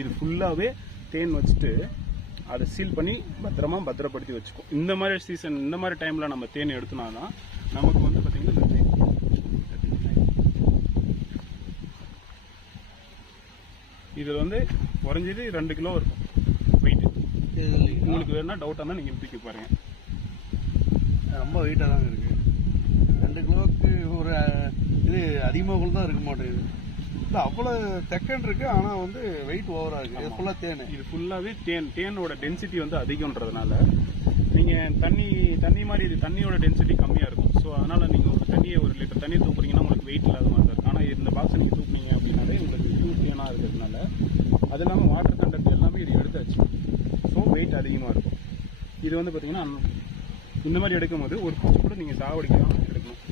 இது ஃபுல்லாகவே தேன் வச்சுட்டு அதை சீல் பண்ணி பத்திரப்படுத்தி வச்சுக்கும். இந்த மாதிரி சீசன், இந்த மாதிரி டைமில் நம்ம தேன் எடுத்தோம்னா தான் நமக்கு வந்து பார்த்தீங்கன்னா இந்த தேன் இதில் வந்து குறைஞ்சது 2 கிலோ இருக்கும் வெயிட். உங்களுக்கு வேணும்னா டவுட்டாக இருந்தால் நீங்கள் தூக்கி பாருங்கள். ரொம்ப வெயிட்டாக தாங்க இருக்குது. 2 கிலோவுக்கு ஒரு இது அதிகமாக கூட தான் இருக்க மாட்டேங்குது. இல்லை அவ்வளோ செகண்ட் இருக்குது, ஆனால் வந்து வெயிட் ஓவராக இருக்குது. இது ஃபுல்லாக தேன். இது ஃபுல்லாகவே தேனோட டென்சிட்டி வந்து அதிகம்ன்றதுனால நீங்கள் தண்ணி மாதிரி இது தண்ணியோட டென்சிட்டி கம்மியாக இருக்கும். ஸோ அதனால் நீங்கள் ஒரு தண்ணியை 1 லிட்டர் தண்ணி தூக்குறீங்கன்னா உங்களுக்கு வெயிட் இல்லாத மாதிரி இருக்கும். ஆனால் இந்த பாக்ஸை நீங்கள் தூக்குனீங்க அப்படின்னாலே உங்களுக்கு பியூர் தேனாக இருக்கிறதுனால அது இல்லாமல் வாட்டர் கண்டென்ட் எல்லாமே இது எடுத்தாச்சு. ஸோ வெயிட் அதிகமாக இருக்கும். இது வந்து பார்த்தீங்கன்னா இந்த மாதிரி எடுக்கும் போது ஒரு பூச்சி கூட நீங்கள் சாவடிக்கலாம் எடுக்கணும்.